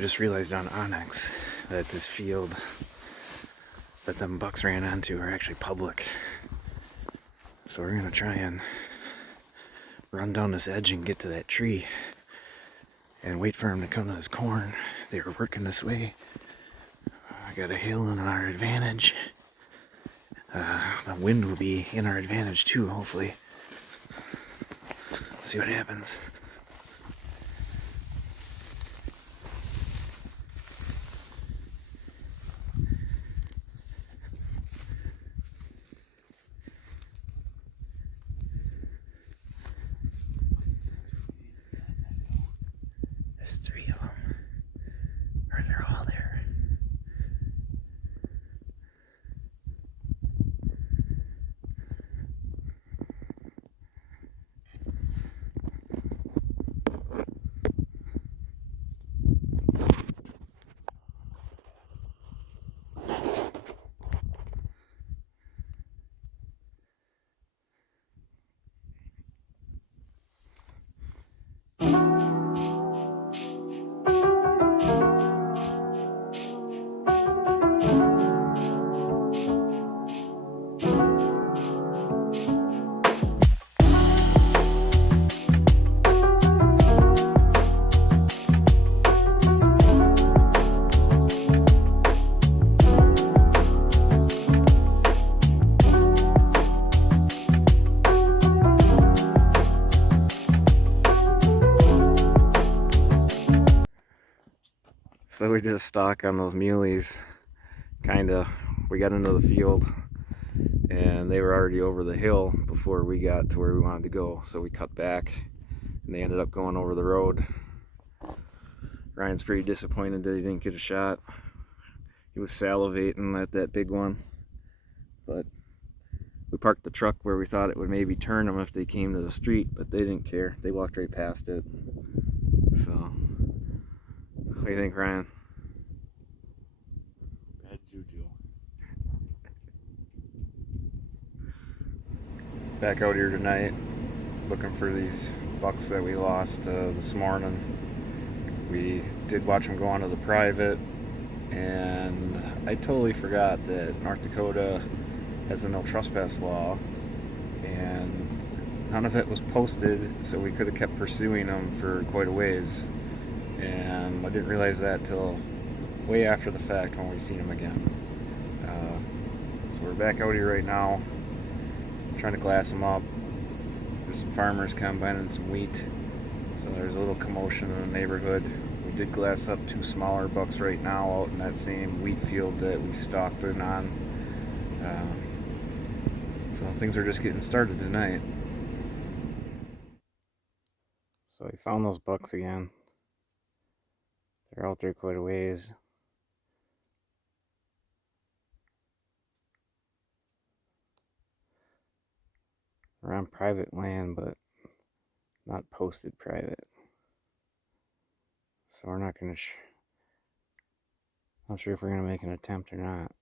I just realized on Onyx that this field that them bucks ran onto are actually public. So we're gonna try and run down this edge and get to that tree and wait for him to come to his corn. They were working this way. I got a hill in our advantage. The wind will be in our advantage too, hopefully. See what happens. There's 3 of them. Or they're all there. So we did a stalk on those muleys, kinda. We got into the field and they were already over the hill before we got to where we wanted to go. So we cut back and they ended up going over the road. Ryan's pretty disappointed that he didn't get a shot. He was salivating at that big one. But we parked the truck where we thought it would maybe turn them if they came to the street, but they didn't care. They walked right past it. So, what do you think, Ryan? Bad juju. Back out here tonight, looking for these bucks that we lost this morning. We did watch them go onto the private, and I totally forgot that North Dakota has a no trespass law, and none of it was posted, so we could have kept pursuing them for quite a ways. And I didn't realize that till way after the fact when we seen them again. So we're back out here right now, trying to glass them up. There's some farmers combining some wheat, so there's a little commotion in the neighborhood. We did glass up 2 smaller bucks right now out in that same wheat field that we stalked in on. So things are just getting started tonight. So I found those bucks again. They're out there quite a ways. We're on private land, but not posted private. So we're not gonna. Not sure if we're gonna make an attempt or not.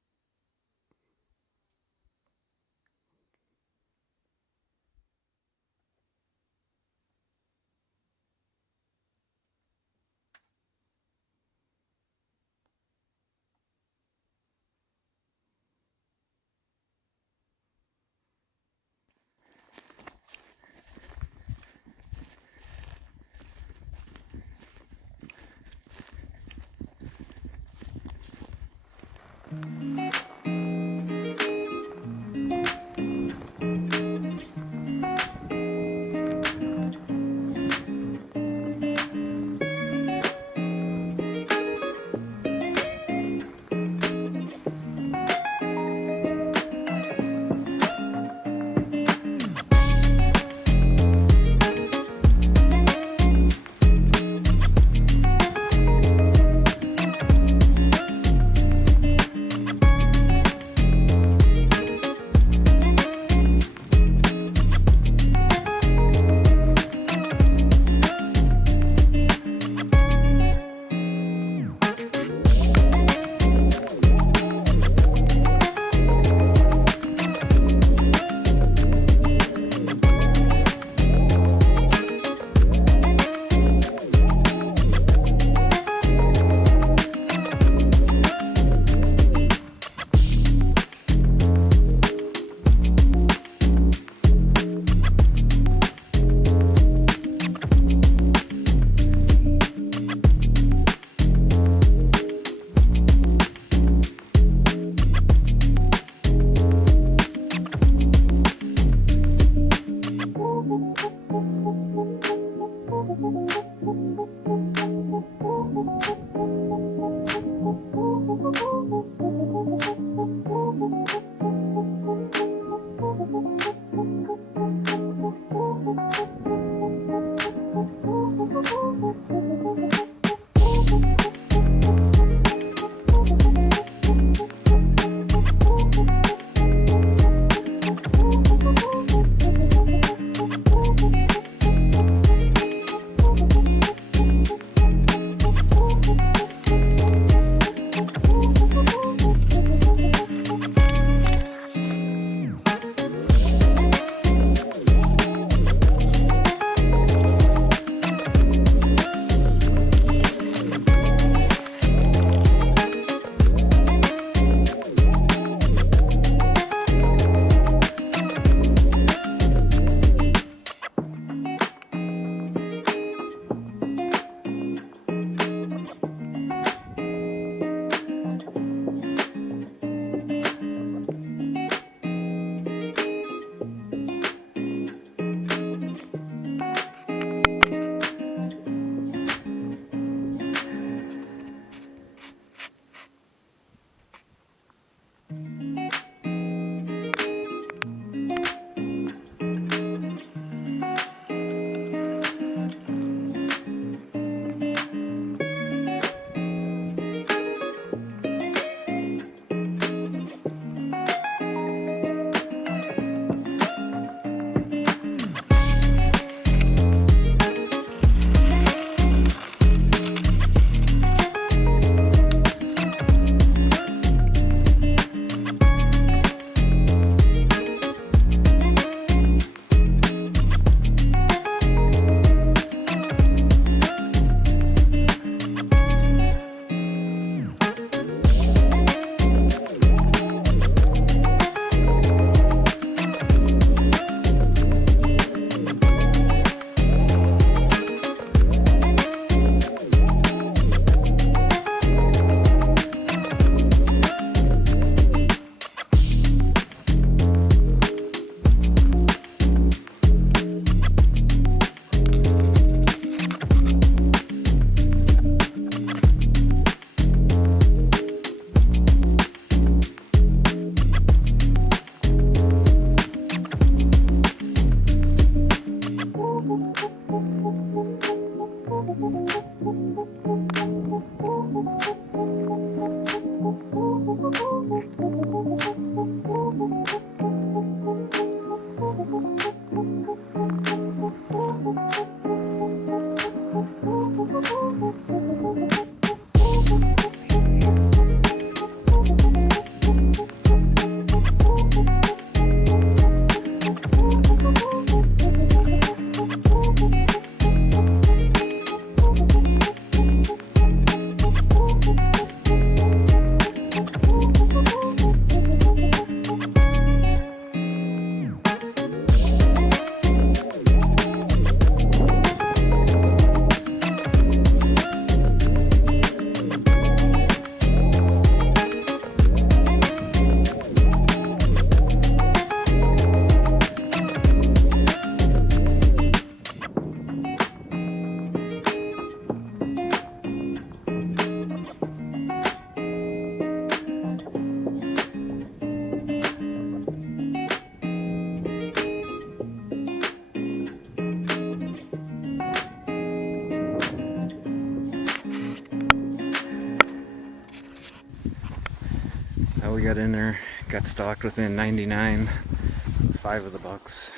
We got in there, got stalked within 99, 5 of the bucks.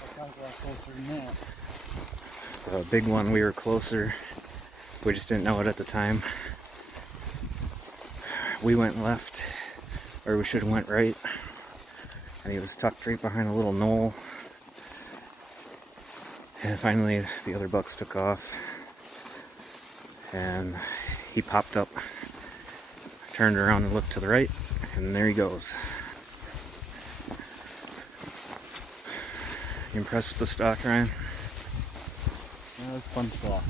That sounds a lot closer than that. The big one, we were closer. We just didn't know it at the time. We went left, or we should have went right, and he was tucked right behind a little knoll. And finally, the other bucks took off, and he popped up. I turned around and looked to the right, and there he goes. You impressed with the stalk, Ryan? That was fun stalk.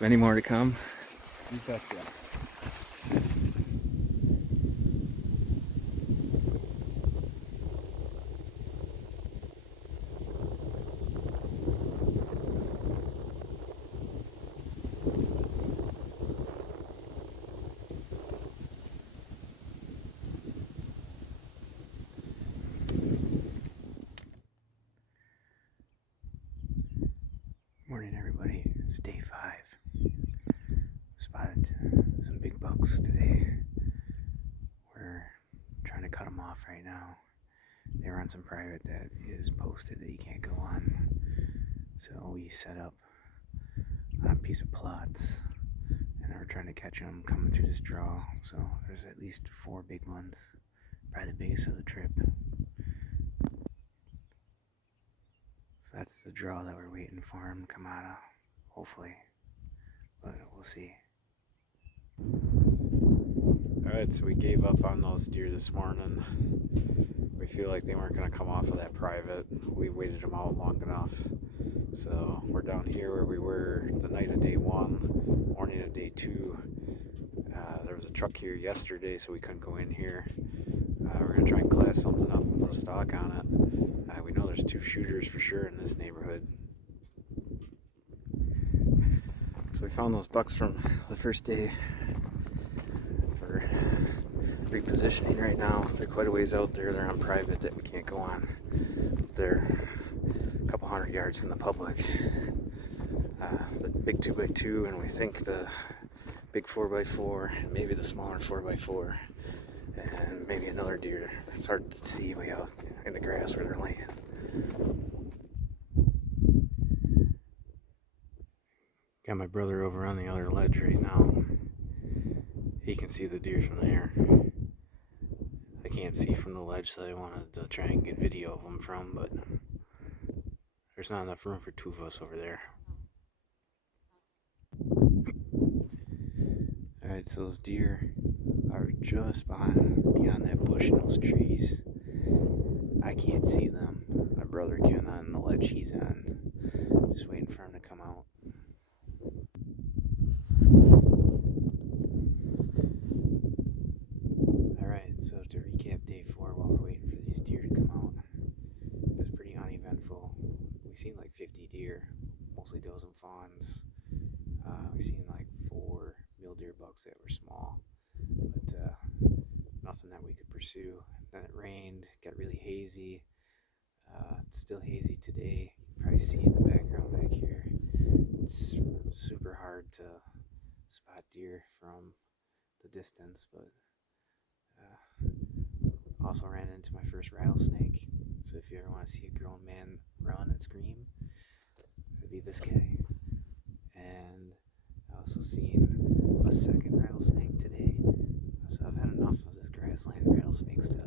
Many more to come. You betcha. Morning, everybody. It's day 5. Spotted some big bucks today. We're trying to cut them off right now. They were on some private that is posted that you can't go on. So we set up on a piece of plots, and we're trying to catch them coming through this draw. So there's at least 4 big ones, probably the biggest of the trip. So that's the draw that we're waiting for him to come out of, hopefully, but we'll see. Alright, so we gave up on those deer this morning. We feel like they weren't going to come off of that private. We waited them out long enough. So we're down here where we were the night of day 1, morning of day 2. There was a truck here yesterday, so we couldn't go in here. We're going to try and glass something up and put a stalk on it. We know there's 2 shooters for sure in this neighborhood. So we found those bucks from the first day. We're repositioning right now. They're quite a ways out there. They're on private that we can't go on. They're a couple hundred yards from the public. The big 2x2, and we think the big 4x4, and maybe the smaller 4x4, and maybe another deer. It's hard to see way out in the grass where they're laying. Got my brother over on the other ledge right now. He can see the deer from there. I can't see from the ledge, so I wanted to try and get video of them from, but there's not enough room for 2 of us over there. Alright, so those deer are just beyond that bush and those trees. I can't see them. My brother can on the ledge he's on. Just waiting for him to come out. Alright, so to recap day 4 while we're waiting for these deer to come out, it was pretty uneventful. We've seen like 50 deer, mostly does and fawns. We've seen like 4 mule deer bucks that were small, but nothing that we could pursue. Then it rained, got really hazy. It's still hazy today. You can probably see in the background back here. It's super hard to spot deer from the distance, but also ran into my first rattlesnake. So if you ever want to see a grown man run and scream, it'd be this guy. And I also seen a second rattlesnake today. So I've had enough of this grassland rattlesnake stuff.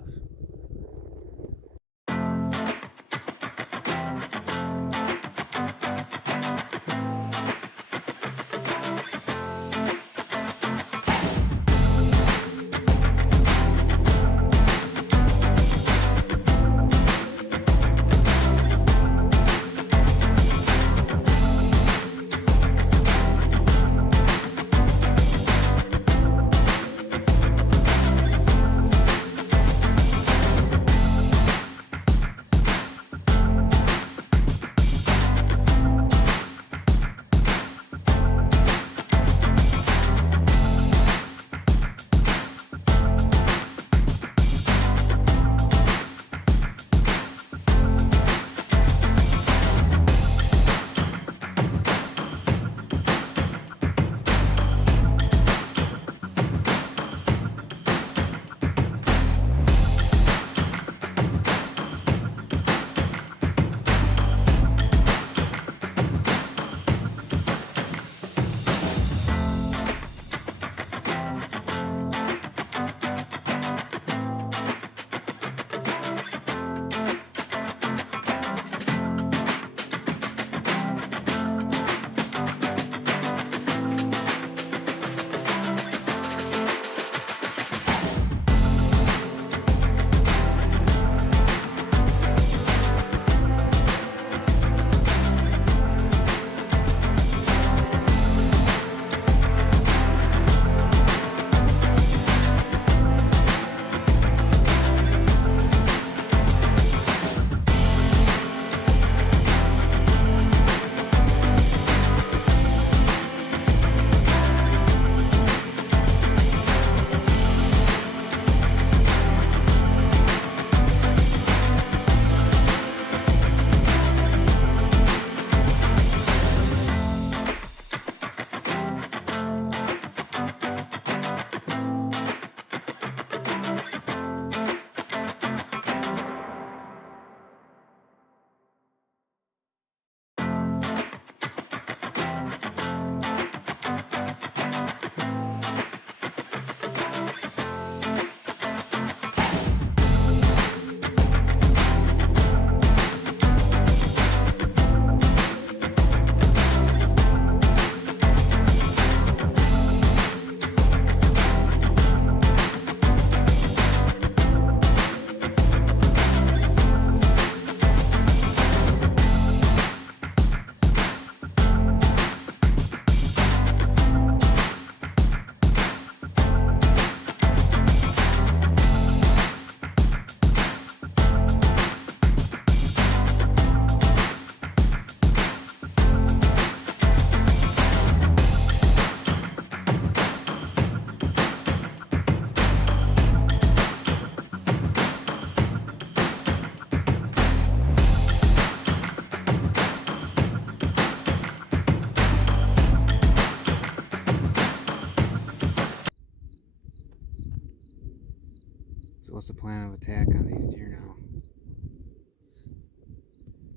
what's the plan of attack on these deer now?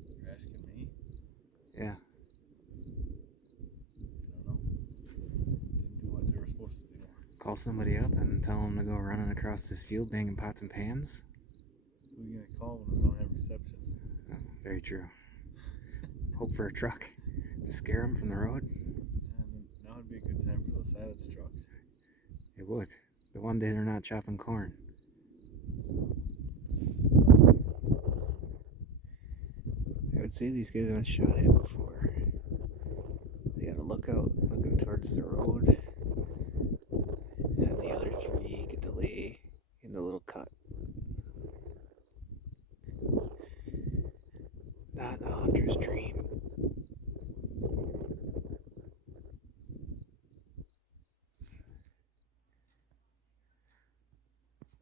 You're asking me? Yeah. I don't know. Didn't do what they were supposed to do. Call somebody up and tell them to go running across this field banging pots and pans? Who are you gonna call when we don't have reception? Oh, very true. Hope for a truck to scare them from the road. Yeah, I mean, now would be a good time for those silage trucks. It would. The one day they're not chopping corn. I would say these guys have been shot at before. They got a lookout looking towards the road. And the other three get to lay in the little cut. Not a hunter's dream.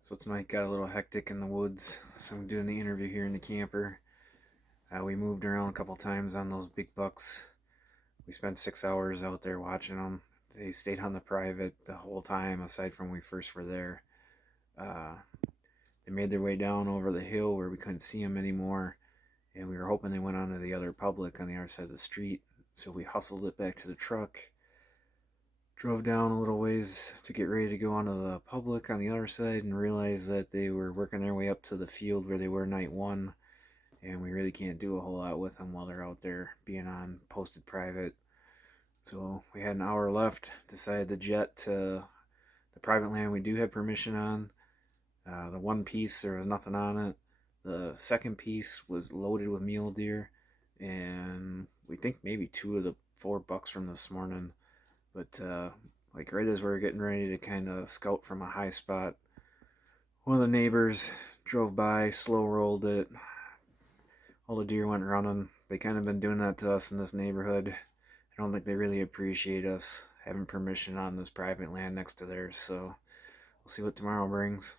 So tonight got a little hectic in the woods. So I'm doing the interview here in the camper. We moved around a couple times on those big bucks. We spent 6 hours out there watching them. They stayed on the private the whole time, aside from when we first were there. They made their way down over the hill where we couldn't see them anymore, and we were hoping they went onto the other public on the other side of the street. So we hustled it back to the truck, drove down a little ways to get ready to go onto the public on the other side, and realized that they were working their way up to the field where they were night one, and we really can't do a whole lot with them while they're out there being on posted private. So we had an hour left, decided to jet to the private land we do have permission on. The one piece, there was nothing on it. The second piece was loaded with mule deer, and we think maybe 2 of the 4 bucks from this morning. But like right as we were getting ready to kind of scout from a high spot, one of the neighbors drove by, slow rolled it. All the deer went running. They kind of been doing that to us in this neighborhood. I don't think they really appreciate us having permission on this private land next to theirs. So we'll see what tomorrow brings.